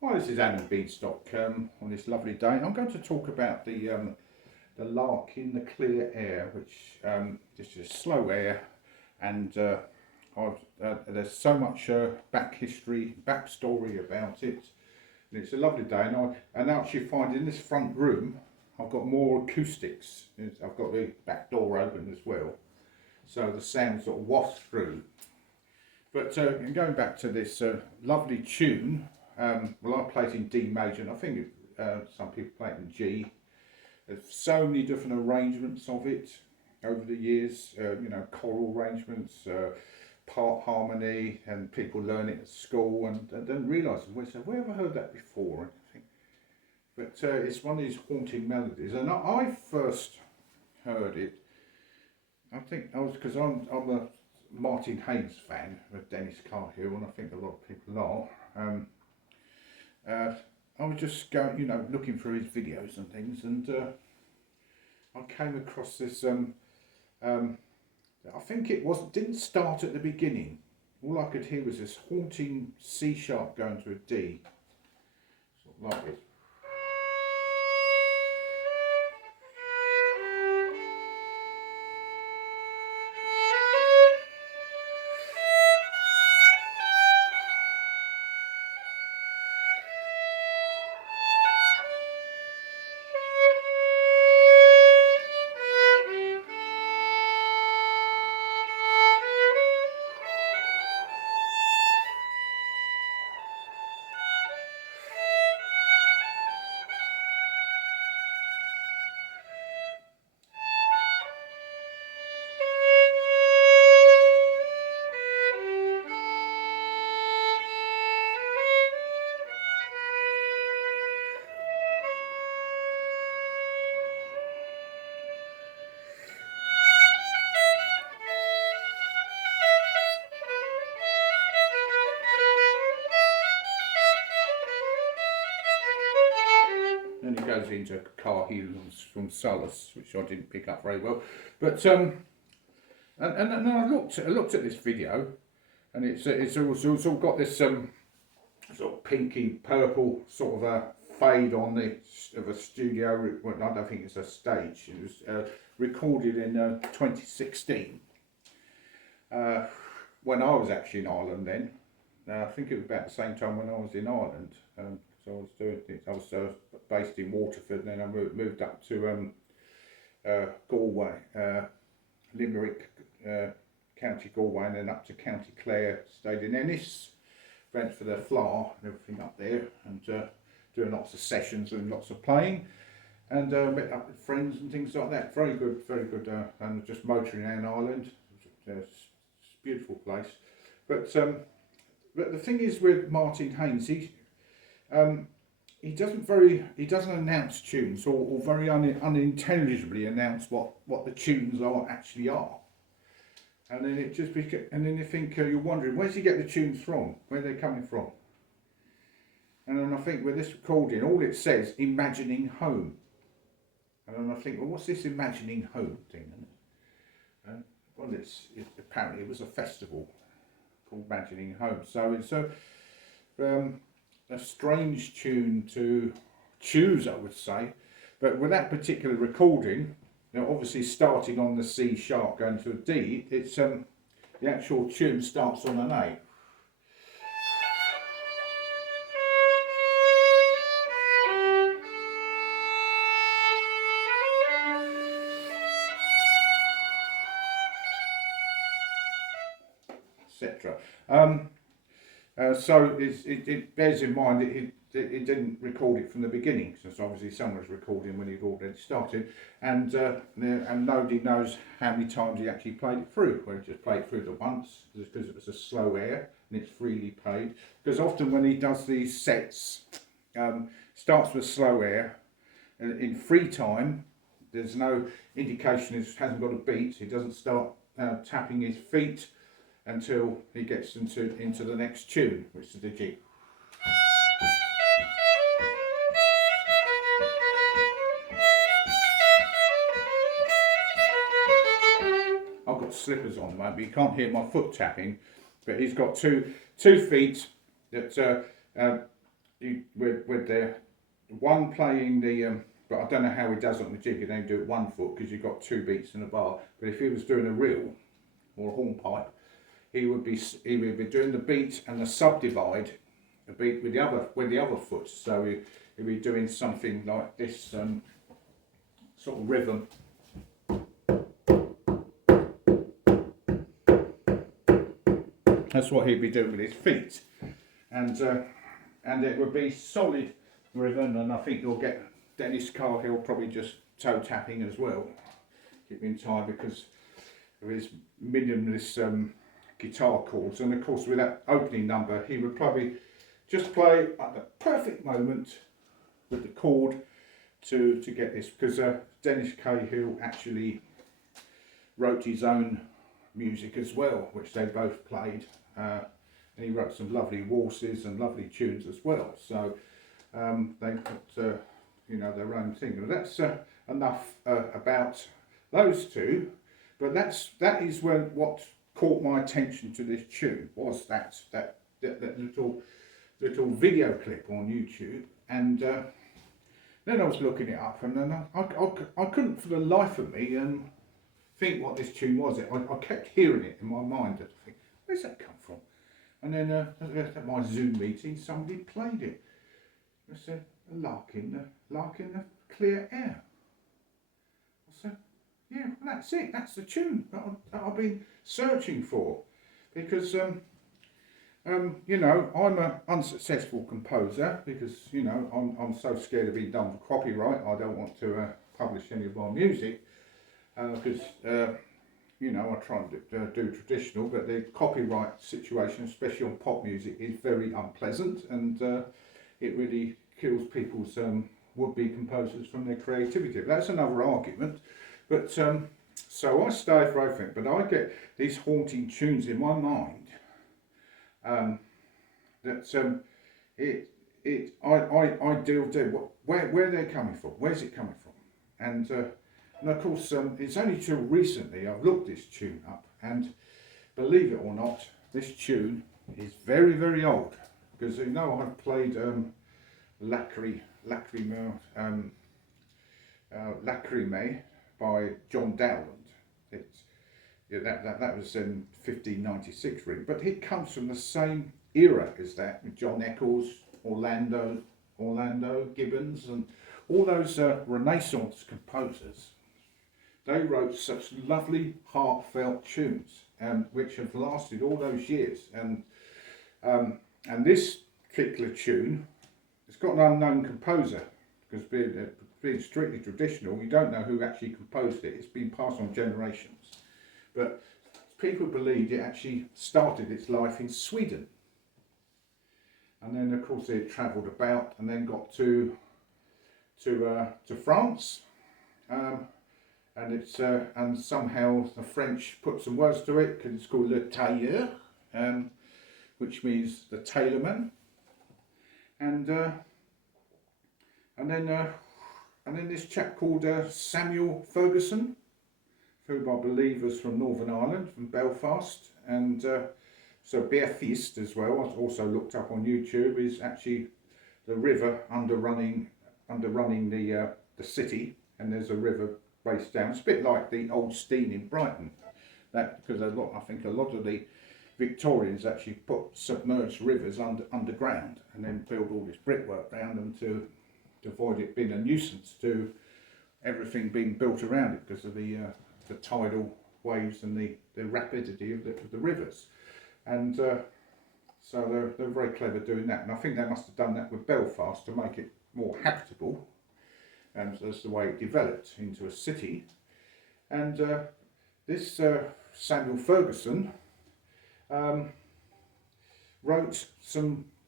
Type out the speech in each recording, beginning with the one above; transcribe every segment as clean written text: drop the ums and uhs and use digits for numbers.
Hi, this is Alan Beanstock on this lovely day. I'm going to talk about the lark in the clear air, which this is slow air, and there's so much back history, backstory about it. And it's a lovely day, and I actually find in this front room I've got more acoustics. I've got the back door open as well, so the sound sort of wafts through. But going back to this lovely tune, well, I play it in D major, and I think some people play it in G. There's so many different arrangements of it over the years, choral arrangements, part harmony, and people learn it at school and don't realise, have we ever heard that before? And I think, but it's one of these haunting melodies, and I first heard it, I think I was, because I'm a Martin Haynes fan of Dennis Cahill, and I think a lot of people are. I was just going, looking through his videos and things, and I came across this. I think didn't start at the beginning. All I could hear was this haunting C sharp going to a D, sort of like this. Then it goes into Cahill from Solace, which I didn't pick up very well. But and I looked at this video, and it's all got this sort of pinky purple sort of a fade on the of a studio. Well, I don't think it's a stage. It was recorded in 2016 when I was actually in Ireland then. I think it was about the same time when I was in Ireland. So I was doing it. I was based in Waterford, and then I moved up to Galway, Limerick, County Galway, and then up to County Clare. Stayed in Ennis, went for the Flower and everything up there, and doing lots of sessions and lots of playing, and met up with friends and things like that. Very good, very good. And just motoring around Ireland. It's a beautiful place, but the thing is with Martin Haynes, he doesn't announce tunes, or very unintelligibly announce what the tunes actually are, and then and then you think you're wondering, where's he get the tunes from? Where are they coming from? And then I think with this recording, all it says, imagining home, and then I think, well, what's this imagining home thing? Well, apparently it was a festival called Imagining Home, so it's a strange tune to choose, I would say. But with that particular recording, obviously starting on the C sharp going to a D, it's the actual tune starts on an A. Etc. So it bears in mind that it didn't record it from the beginning, so obviously someone was recording when he'd already started, and nobody knows how many times he actually played it through. Well, he just played it through the once, because it was a slow air and it's freely played. Because often when he does these sets, starts with slow air, in free time, there's no indication it hasn't got a beat. He doesn't start tapping his feet until he gets into the next tune, which is the G. I've got slippers on, mate, but you can't hear my foot tapping. But he's got two feet that with the one playing the but I don't know how he does it on the jig. He don't do it 1 foot because you've got 2 beats and a bar. But if he was doing a reel or a hornpipe, he would be doing the beat and the subdivide, a beat with the other foot. So he'd be doing something like this sort of rhythm. That's what he'd be doing with his feet, and it would be solid rhythm. And I think you'll get Dennis Cargill probably just toe tapping as well, keeping time because of his minimalist guitar chords. And of course, with that opening number, he would probably just play at the perfect moment with the chord to get this, because Dennis Cahill actually wrote his own music as well, which they both played, and he wrote some lovely waltzes and lovely tunes as well. So they put their own thing. And that's enough about those two. But that is what caught my attention to this tune was that little video clip on YouTube, and then I was looking it up, and then I couldn't for the life of me think what this tune was. I kept hearing it in my mind. I think, where's that come from? And then at my Zoom meeting, somebody played it. I said, Lark in the clear air. I said, yeah, well, that's it. That's the tune that I've been searching for, because I'm an unsuccessful composer because I'm so scared of being done for copyright. I don't want to publish any of my music because I try and do traditional, but the copyright situation, especially on pop music, is very unpleasant, and it really kills people's would-be composers from their creativity. But that's another argument. But so I stay for everything, but I get these haunting tunes in my mind. I do where they're coming from, where's it coming from, and of course it's only till recently I've looked this tune up, and believe it or not, this tune is very, very old, because I've played Lacrime by John Dowland. That was in 1596 ring, but it comes from the same era as that, with John Eccles, Orlando Gibbons, and all those Renaissance composers. They wrote such lovely, heartfelt tunes, which have lasted all those years. And this particular tune, it's got an unknown composer, because being strictly traditional, you don't know who actually composed it. It's been passed on generations. But people believed it actually started its life in Sweden. And then, of course, it travelled about and then got to France. And somehow the French put some words to it, because it's called Le Tailleur, which means the tailorman. And then this chap called Samuel Ferguson, who I believe was from Northern Ireland, from Belfast, and so Bearfist as well. I've also looked up on YouTube, is actually the river underrunning the city, and there's a river raced down. It's a bit like the old Stein in Brighton, that because I think a lot of the Victorians actually put submerged rivers underground and then build all this brickwork around them to avoid it being a nuisance to everything being built around it, because of the tidal waves and the rapidity of the rivers. And so they're very clever doing that, and I think they must have done that with Belfast to make it more habitable, and so that's the way it developed into a city. And this Samuel Ferguson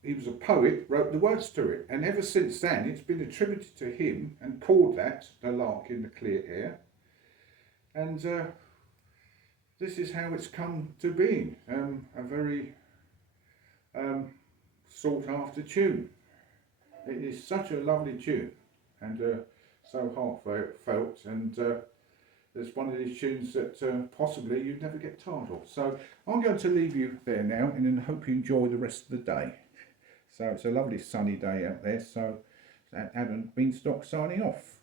he was a poet, wrote the words to it, and ever since then it's been attributed to him and called that the Lark in the Clear Air. And this is how it's come to being, a very sought after tune. It is such a lovely tune, and so heartfelt, and it's one of these tunes that possibly you'd never get tired of. So I'm going to leave you there now, and then hope you enjoy the rest of the day. So it's a lovely sunny day out there. So Adam Beanstock signing off.